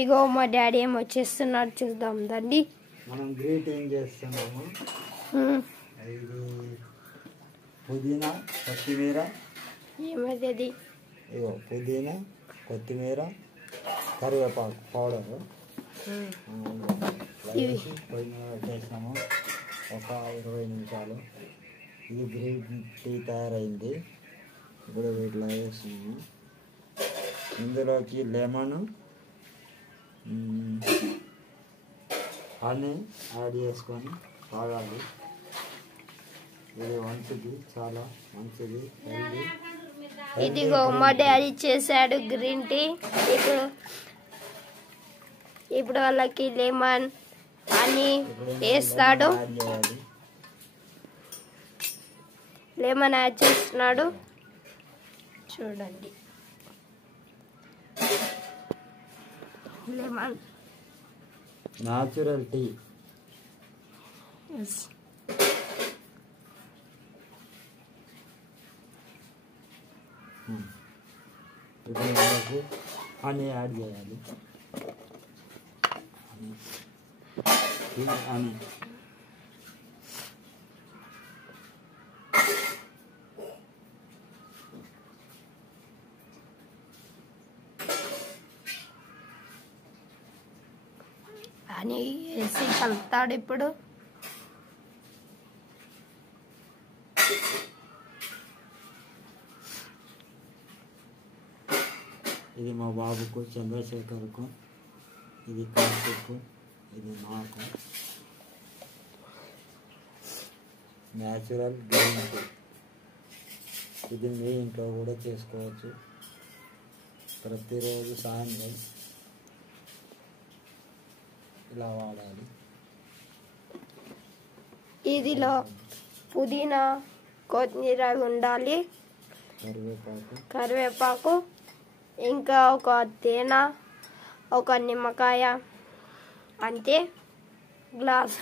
ఇగో మా డాడీ ఏమో చేస్తున్నాడు చూద్దాం దండి. మనం గ్రీటింగ్ చేస్తున్నాము. ఇది పుదీనా కొత్తిమీర, ఏమది ఇగో పుదీనా కొత్తిమీర కరివేపాకు పౌడర్ పొయ్యి మీద పెట్టేసినాము ఒక 20 నిమిషాలు. ఇది గ్రీన్ టీ తయారైంది. ఇప్పుడు వీటిలో వేస్తున్నాము. ఇందులోకి లెమన్ హనీ యాడ్ చేసుకొని తాగాలి. ఇది ఒంటికి చాలా మంచిది. ఇదిగో మా డాడీ చేశాడు గ్రీన్ టీ. ఇప్పుడు వాళ్ళకి లెమన్ హనీ వేస్తాడు. లెమన్ యాడ్ చేస్తున్నాడు చూడండి. Lemon natural tea. ఇప్పుడు మనకు హనీ యాడ్ చేయాలి. హనీ అని వేసి కలుపుతాడు. ఇప్పుడు ఇది మా బాబుకు చంద్రశేఖర్కు, ఇది కార్తిక్కు, ఇది నాకు. Natural green tea. ఇది మీ ఇంట్లో కూడా చేసుకోవచ్చు. ప్రతిరోజు సాయంత్రం ఇలా వాడాలి. ఇదిలో పుదీనా కొత్తిమీర ఉండాలి, కరివేపాకు ఇంకా ఒక తేనె, ఒక నిమ్మకాయ, అంతే. గ్లాస్